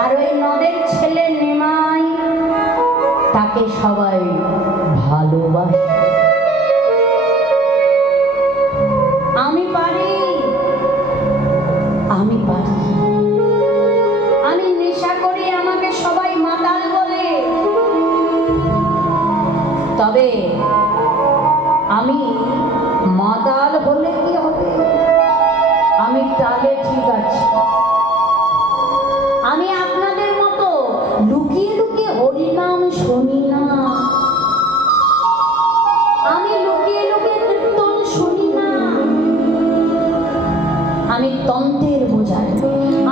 আর ওই নদের ছেলে নিমাই, তাকে সবাই ভালোবাসে। আমি পারি, আমি পারি, আমি নেশা করি, আমাকে সবাই মাতাল বলে, তবে আমি মাতাল হলে কি হবে, আমি তালে ঠিক আছে। আমি আপনাদের মতো লুকিয়ে লুকিয়ে হরিনাম শুনি না, আমি লুকিয়ে লুকিয়ে কীর্তন শুনি না, আমি তন্ত্রের পূজারি,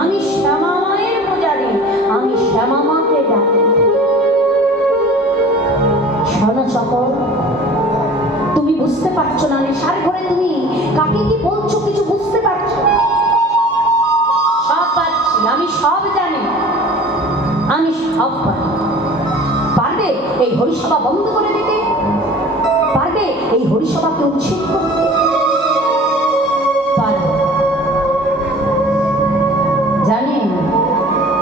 আমি শ্যামা মায়ের পূজারি, আমি শ্যামা মাকে ডাকি। শোনো সকল, তুমি বুঝতে পারছো না, নেশার ঘরে তুমি কাকে কি বলছো কিছু বুঝতে পারছো? সব পাচ্ছি, আমি সব জানি, আমি সব পারি। পারবে এই হরিসভা বন্ধ করে দিতে? পারবে এই হরিসভাকে উচ্ছেদ করতে? পারবে। জানেন,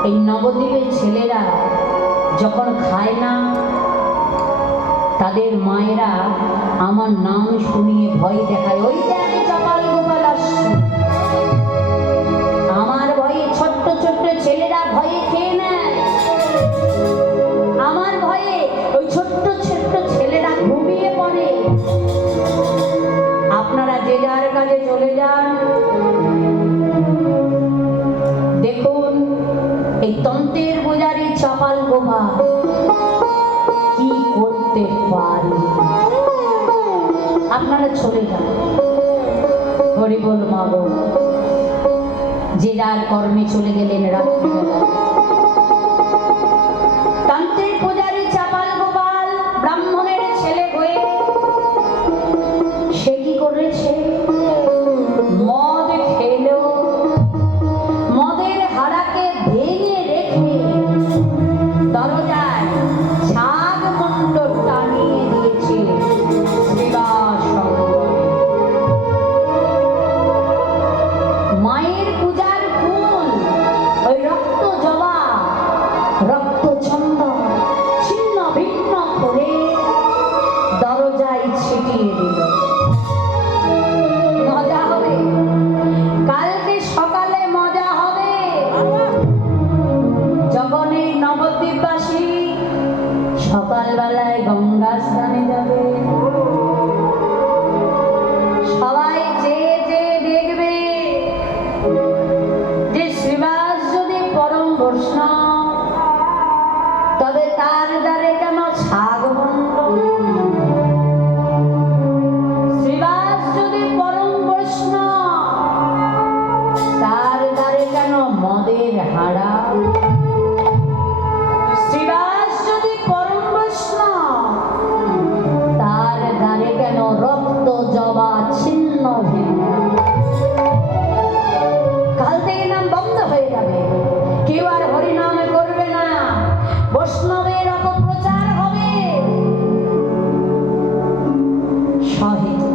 এই নবদ্বীপের ছেলেরা যখন খায় না, তাদের মায়েরা আমার নাম শুনিয়ে ভয় দেখায়, ওই যে আমি চাপাল গোপাল আসছি। আমার ভয়ে ছোট্ট ছোট্ট ছেলেরা ভয়ে খেয়ে নেয়, আমার ভয়ে ওই ছোট্ট ছোট্ট ছেলেরা ঘুমিয়ে পড়ে। আপনারা যে যার কাজে চলে যান, দেখুন এই তন্ত্রের পূজারী চাপাল গোপাল কি করতে পারে। আপনারা চলে যান, হরি বল মা গো। যে যার কর্মে চলে গেলেন রাত্রিবেলা। তন্ত্রের পূজারী চাপাল গোপাল ব্রাহ্মণের ছেলে হয়ে সে কি করেছে? মদ খেলেও মদের হাড়াকে ভেঙে রেখে দরজায় ঝাগ মণ্ডল টানিয়ে দিয়েছে শ্রীবাস শঙ্করে। মায়ের পূজার ফুল, ওই রক্ত জবা, রক্ত চন্দন ছিন্ন ভিন্ন করে দরজায় ছিটিয়ে দিল। মজা হবে, কালকে সকালে মজা হবে, যখন এই নবদ্বীপবাসী সকালবেলায় গঙ্গা স্নানে যাবে। সবাই যে যে দেখবে যে শ্রীবাস যদি পরম বৈষ্ণব, তবে তার দ্বারে কেন ছাগ মণ্ডল? শ্রীবাস যদি পরম বৈষ্ণব, তার দ্বারে কেন মদের হাড়া? শ্রীবাস যদি পরম বৈষ্ণব, তার দ্বারে কেন রক্ত জবা ছিন্ন ভিন্ন? কাল থেকে নাম বন্ধ হয়ে যাবে, কেউ আর হরিনাম করবে না, বৈষ্ণবের অপপ্রচার হবে। সহেতু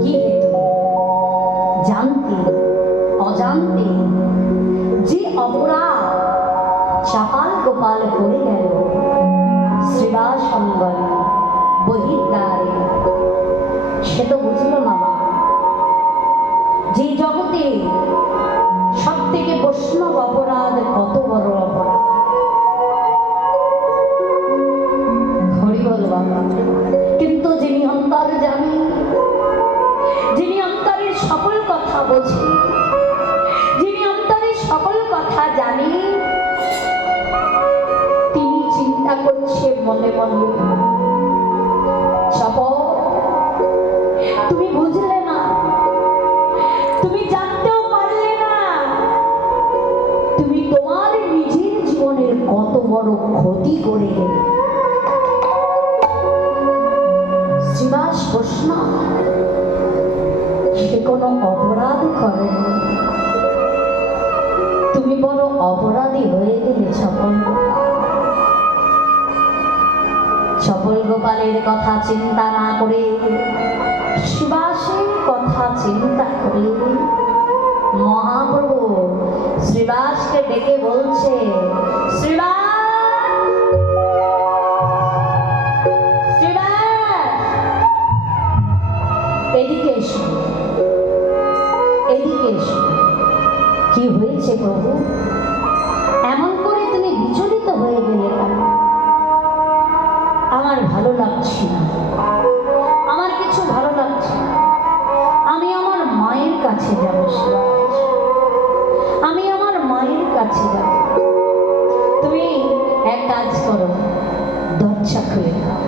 কি হেতু? জানতে অজান্তে যে অপরাধ চাপাল গোপাল করে গেল শ্রীবাস শঙ্করে বহির্দ্বারে, সে তো বুঝল না মা, যে জগতে সব থেকে বৈষ্ণব অপরাধ কত বড় অপরাধ। হরি বল বাবা। কিন্তু যিনি অন্তর জানি, যিনি অন্তরের সকল কথা বোঝে, যিনি অন্তরের সকল কথা জানি, তিনি চিন্তা করছে মনে মনে, চাপল তুমি বুঝলে না, তুমি জানতেও পারলে না, তুমি তোমার নিজের জীবনের কত বড় ক্ষতি করে গেলে। শ্রীবাস বৈষ্ণব সে কোনো অপরাধ করেনি, তুমি বড় অপরাধী হয়ে গেলে চপল গোপাল। চপল গোপালের কথা চিন্তা না করে, শ্রীবাসের কথা চিন্তা করে মহাপ্রভু শ্রীবাসকে ডেকে বলছে, শ্রীবাস, শ্রীবাস, এদিকে এসো, এদিকে এসো। কি হয়েছে প্রভু? এমন করে তুমি বিচলিত হয়ে গেলে কেন? আমার ভালো লাগছে না, আমার কিছু ভালো লাগছে না। আমি আমার মায়ের কাছে যাব শিবাস, আমি আমার মায়ের কাছে যাব। তুমি এক কাজ করো, দরজা খুলে দাও।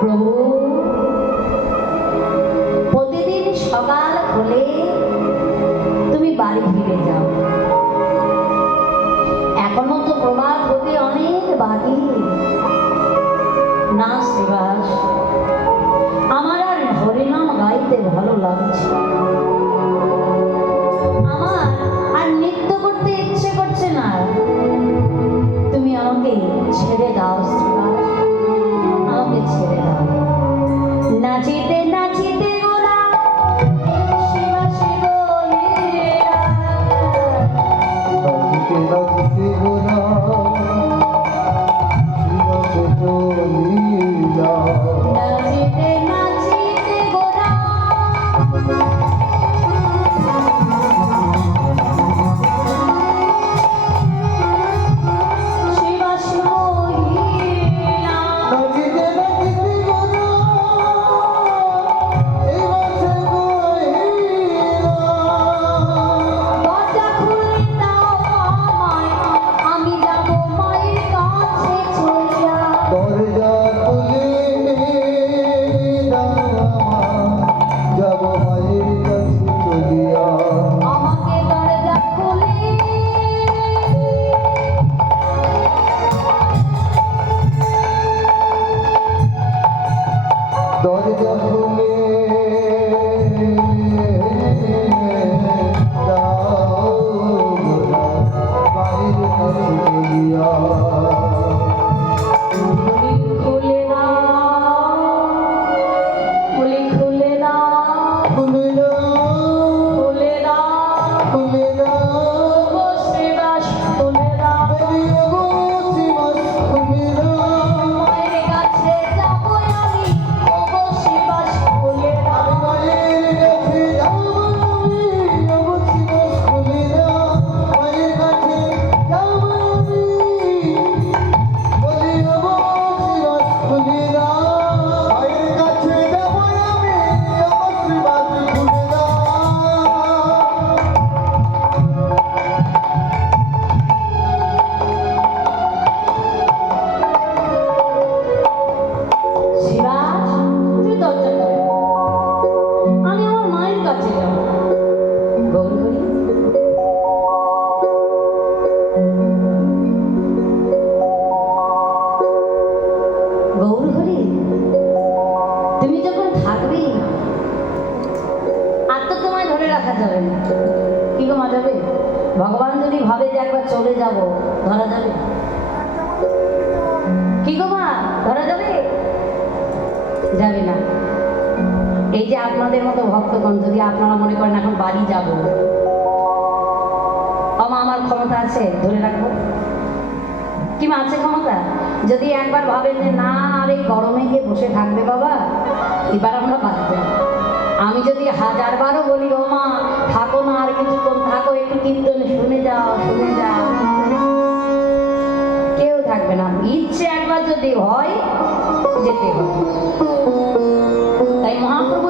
প্রভু, প্রতিদিন সকাল হলে তুমি বাড়ি ফিরে যাও। এখনো তো প্রভাত হতে অনেক বাকি। না শ্রীবাস, আমার আর হরিনাম গাইতে ভালো লাগছে, আমার আর নৃত্য করতে ইচ্ছে করছে না। তুমি আমাকে ছেড়ে দাও শ্রীবাস, আমাকে ছেড়ে দাও। নাচিতে নাচিতে ওরা শিবাসী বলিরা, নাচিতে নাচিতে গোরা শিবাসী বলিরা, দরজা খুলে দাও আমায়, আমি যাব মায়ের কাছে চলিয়া। আমাকে দরজা খুলে দরজা খুলে দাও গোরা, মায়ের কাছে চলিয়া। খুলে খুলে দাও, খুলে খুলে দাও, খুলে দাও, খুলে দাও, খুলে দাও, ও শ্রীবাস খুলে দাও। বেরিয়ে গো শিবাস, খুলে দাও। মায়ের কাছে যাব আমি, ও শ্রীবাস খুলে দাও। মায়ের কাছে যাব আমি, ও শিবাস, খুলে দাও। মায়ের কাছে যাব আমি, বলি ও শিবাস, খুলে দাও। মায়ের কাছে যাব আমি, ও শিবাস, খুলে দাও। শিবাস, তুমি দরজা খুলে দাও, আমি আমার মায়ের কাছে যাব। গৌরহরি, গৌরহরি, তুমি যখন থাকবেই না, আর তো তোমায় ধরে রাখা যাবে না। কি গো মা, যাবে? ভগবান যদি ভাবে যে একবার চলে যাব, ধরা যাবে? কি গো মা, ধরা যাবে? যাবে না। এই যে আপনাদের মতো ভক্তগণ, যদি আপনারা মনে করেন এখন বাড়ি যাব, মা আমার ক্ষমতা আছে ধরে রাখবো? কি মা, আছে ক্ষমতা? যদি একবার ভাবেন যে না আর এই গরমে গিয়ে বসে থাকবে বাবা, এবার আমরা বাদ যাই। আমি যদি 1000বারও বলি ও মা থাকো না, আর কিছুক্ষণ থাকো, একটু কীর্তন শুনে যাও, শুনে যাও, কেউ থাকবে না। ইচ্ছে একবার যদি হয়, যেতে হবে। তাই মহাপ্রভু